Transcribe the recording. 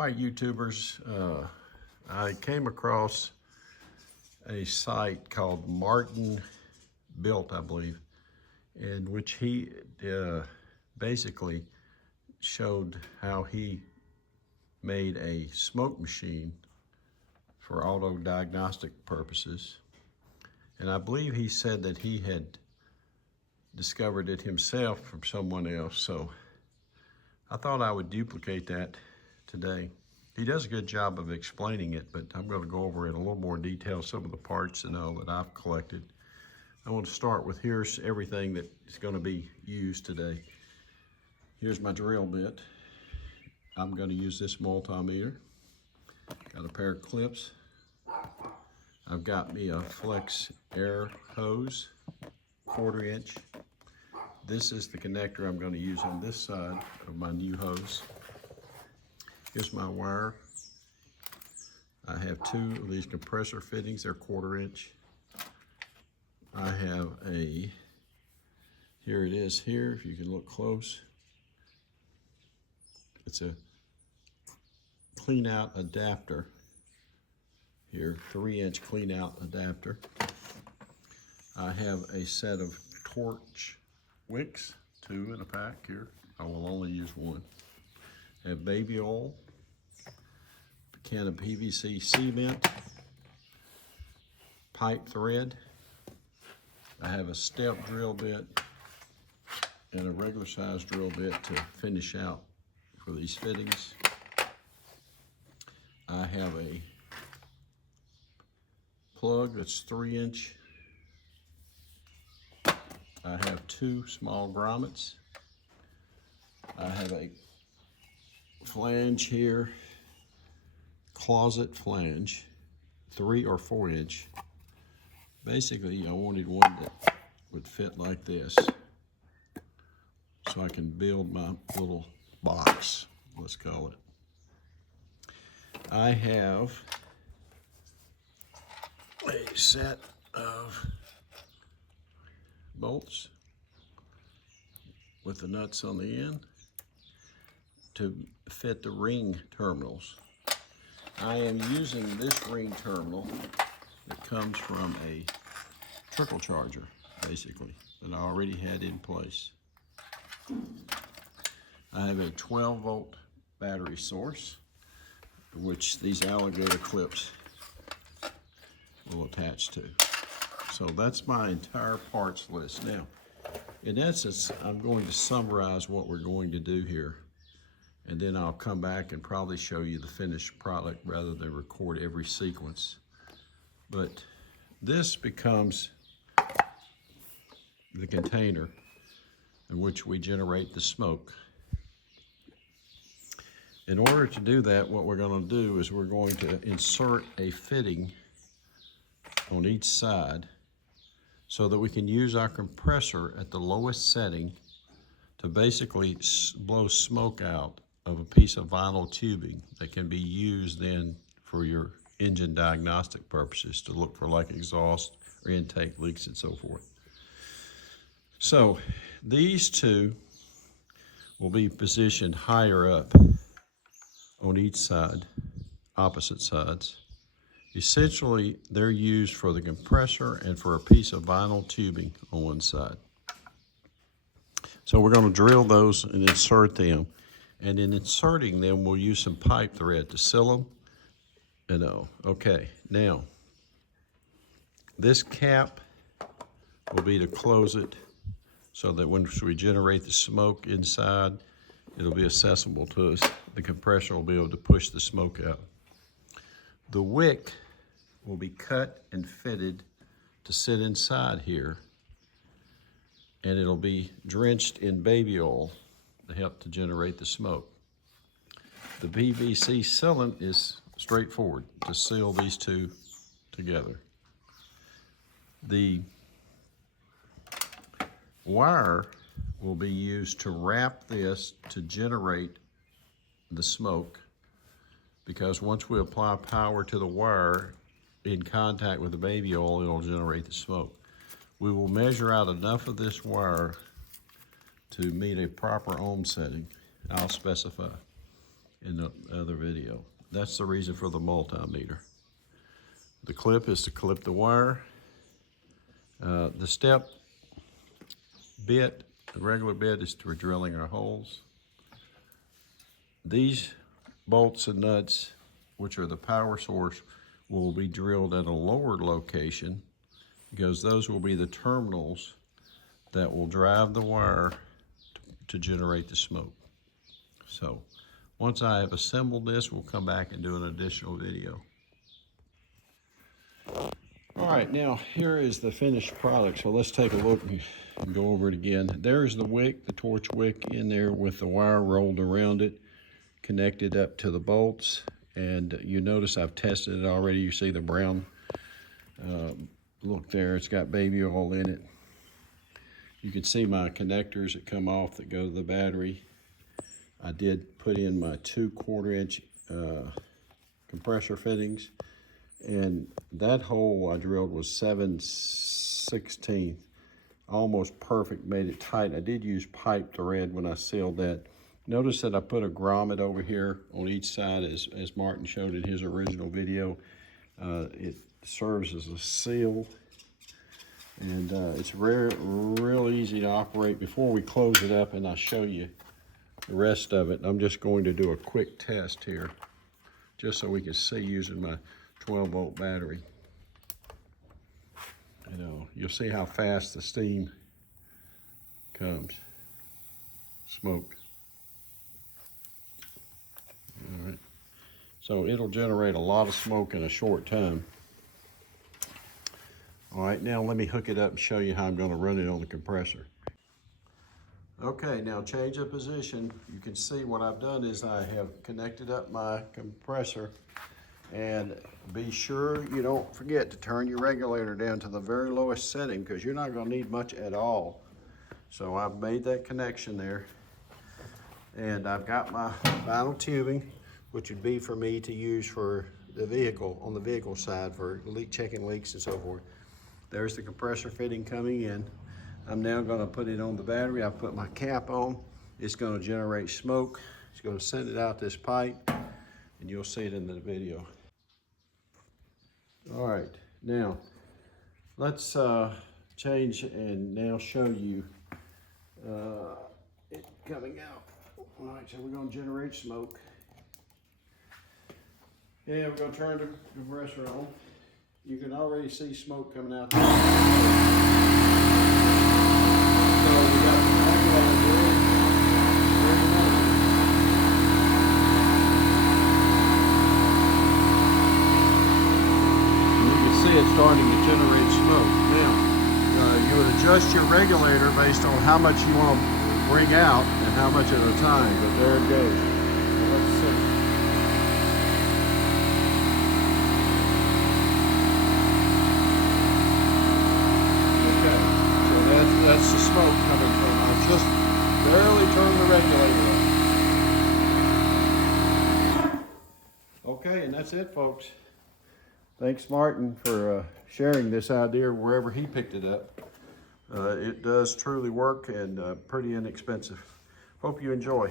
All right, YouTubers, I came across a site called Martinbuilt, I believe, in which he basically showed how he made a smoke machine for auto diagnostic purposes. And I believe he said that he had discovered it himself from someone else. So I thought I would duplicate that today. He does a good job of explaining it, but I'm going to go over in a little more detail some of the parts and all that I've collected. I want to start with here's everything that is going to be used today. Here's my drill bit. I'm going to use this multimeter. Got a pair of clips. I've got me a flex air hose, 1/4 inch. This is the connector I'm going to use on this side of my new hose. Here's my wire. I have 2 of these compressor fittings. They're 1/4 inch. I have here it is here, if you can look close. It's a clean out adapter. Here, 3-inch clean out adapter. I have a set of torch wicks, 2 in a pack here. I will only use 1. I have baby oil, a can of PVC cement, pipe thread. I have a step drill bit and a regular size drill bit to finish out for these fittings. I have a plug that's 3-inch. I have 2 small grommets. I have a flange here, closet flange, 3 or 4 inch. Basically, I wanted one that would fit like this, so I can build my little box, let's call it. I have a set of bolts with the nuts on the end to fit the ring terminals. I am using this ring terminal that comes from a trickle charger, basically, that I already had in place. I have a 12-volt battery source, which these alligator clips will attach to. So that's my entire parts list. Now, in essence, I'm going to summarize what we're going to do here, and then I'll come back and probably show you the finished product rather than record every sequence. But this becomes the container in which we generate the smoke. In order to do that, what we're going to do is we're going to insert a fitting on each side so that we can use our compressor at the lowest setting to basically blow smoke out of a piece of vinyl tubing that can be used then for your engine diagnostic purposes to look for like exhaust or intake leaks and so forth. So these 2 will be positioned higher up on each side, opposite sides. Essentially, they're used for the compressor and for a piece of vinyl tubing on one side. So we're going to drill those and insert them. And in inserting them, we'll use some pipe thread to seal them. And okay, now, this cap will be to close it so that when we generate the smoke inside, it'll be accessible to us. The compressor will be able to push the smoke out. The wick will be cut and fitted to sit inside here, and it'll be drenched in baby oil to help to generate the smoke. The PVC sealant is straightforward to seal these 2 together. The wire will be used to wrap this to generate the smoke, because once we apply power to the wire in contact with the baby oil, it'll generate the smoke. We will measure out enough of this wire to meet a proper ohm setting. I'll specify. in the other video. That's the reason for the multimeter. The clip is to clip the wire. The step bit, the regular bit, is for drilling our holes. These bolts and nuts, which are the power source, will be drilled at a lower location because those will be the terminals that will drive the wire to generate the smoke. So once I have assembled this, we'll come back and do an additional video. All right, now here is the finished product. So let's take a look and go over it again. There's the wick, the torch wick in there with the wire rolled around it, connected up to the bolts. And you notice I've tested it already. You see the brown look there. It's got baby oil in it. You can see my connectors that come off that go to the battery. I did put in my 2 1/4-inch compressor fittings, and that hole I drilled was 7/16, almost perfect, made it tight. I did use pipe thread when I sealed that. Notice that I put a grommet over here on each side as Martin showed in his original video. It serves as a seal, and it's real easy to operate. Before we close it up and I'll show you the rest of it, I'm just going to do a quick test here just so we can see using my 12-volt battery. You'll see how fast the steam comes, smoke. All right, so it'll generate a lot of smoke in a short time. All right, now let me hook it up and show you how I'm going to run it on the compressor. Okay, now change of position. You can see what I've done is I have connected up my compressor, and be sure you don't forget to turn your regulator down to the very lowest setting because you're not going to need much at all. So I've made that connection there, and I've got my vinyl tubing, which would be for me to use for the vehicle, on the vehicle side, for checking leaks and so forth. There's the compressor fitting coming in. I'm now going to put it on the battery. I've put my cap on. It's going to generate smoke. It's going to send it out this pipe, and you'll see it in the video. All right, now let's change and now show you it coming out. All right, so we're going to generate smoke. Yeah, we're going to turn the compressor on. You can already see smoke coming out. It's starting to generate smoke. Now, you would adjust your regulator based on how much you want to bring out and how much at a time, but there it goes. So let's see. Okay, so that's the smoke coming from. I just barely turned the regulator on. Okay, and that's it, folks. Thanks, Martin, for sharing this idea wherever he picked it up. It does truly work and pretty inexpensive. Hope you enjoy.